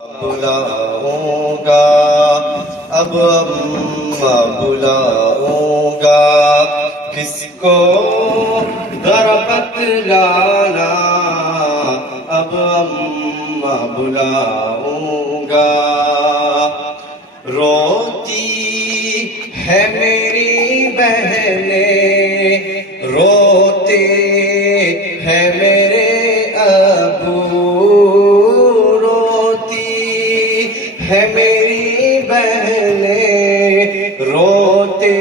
بلاؤں گا اب اماں بلاؤں گا کس کو غربت لانا اب اماں بلاؤں گا روتی ہے میری بہنیں روتے ہیں میرے ابو ہے میری بہنیں روتے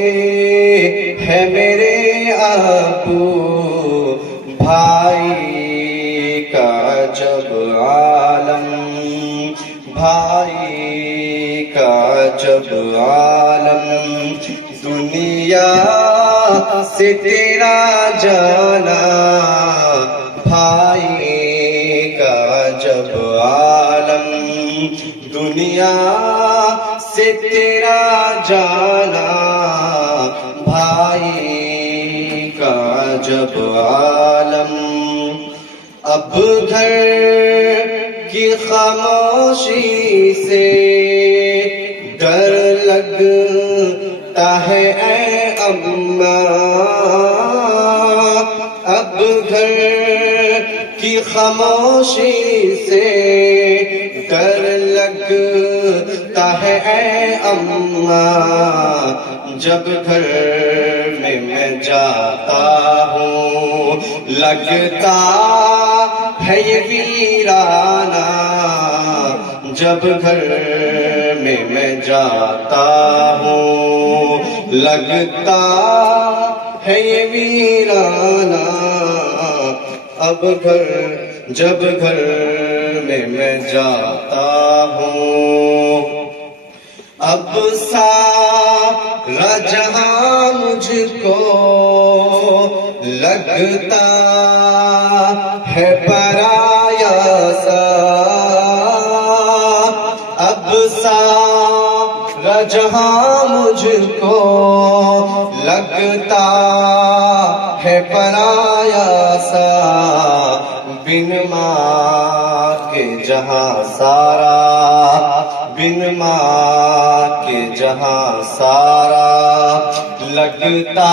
ہیں میرے ابو بھائی کا جب عالم بھائی کا جب عالم دنیا سے تیرا جانا بھائی کا جب عالم دنیا سے تیرا جانا بھائی کا جب عالم اب گھر کی خاموشی سے ڈر لگتا ہے اے اماں اب گھر کی خاموشی سے ڈر لگتا ہے اے اماں جب گھر میں جاتا ہوں لگتا ہے یہ ویرانہ جب گھر میں جاتا ہوں لگتا ہے یہ ویرانہ اب جب گھر میں جاتا ہوں اب سارا جہاں مجھ کو لگتا ہے پرایا سا اب سارا جہاں مجھ کو لگتا ہے پرایا سا بن ماں کے جہاں سارا بن ماں کے جہاں سارا لگتا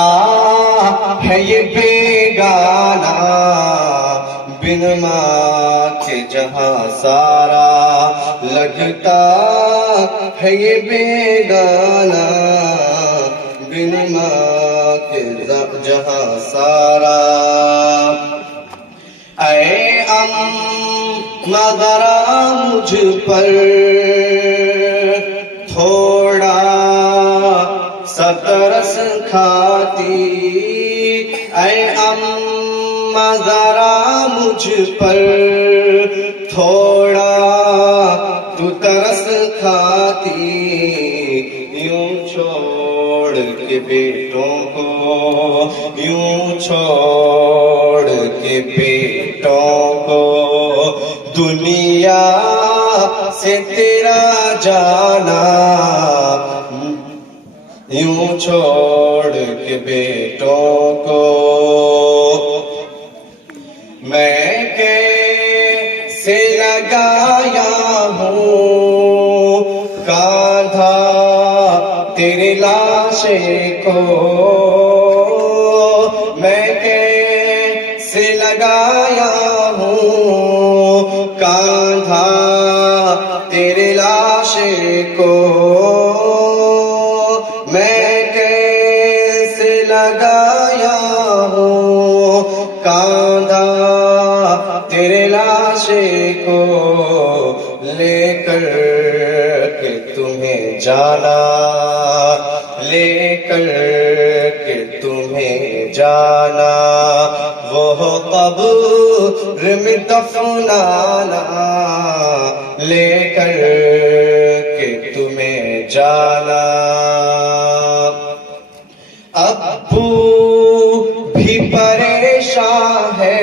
ہے یہ بیگانہ بن ماں کے جہاں سارا لگتا ہے یہ بیگانہ بن ماں کے جہاں سارا اے اماں ذرا مجھ پر تھوڑا سا ترس کھاتی اے اماں ذرا مجھ پر تھوڑا تو ترس کھاتی یوں چھوڑ کے بیٹوں کو یوں چھوڑ کے بیٹوں کو دنیا سے تیرا جانا یوں چھوڑ کے بیٹوں کو میں کیسے لگایا ہوں کاندھا تیرے لاشے کو میں کیسے لگایا ہوں کاندھا تیرے لاشے کو میں کیسے لگایا ہوں کاندھا تیرے لاشے کو لے کر کے تمہیں جانا لے کر کے تمہیں جانا وہ قبر میں دفنانا لے کر کے تمہیں جانا ابو بھی پریشان ہے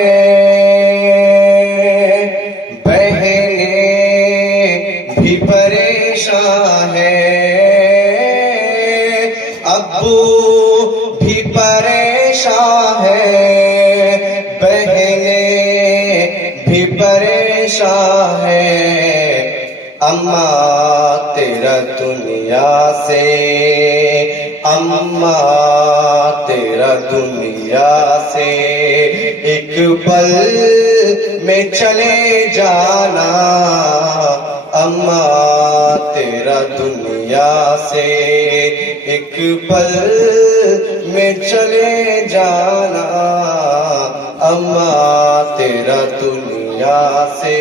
بہنیں بھی پریشان ہے ابو بھی پریشان ہے بہنیں بھی پریشان ہے اما تیرا دنیا سے، اما تیرا دنیا سے ایک پل میں چلے جانا، اما تیرا دنیا سے ایک پل میں چلے جانا، اما تیرا دنیا سے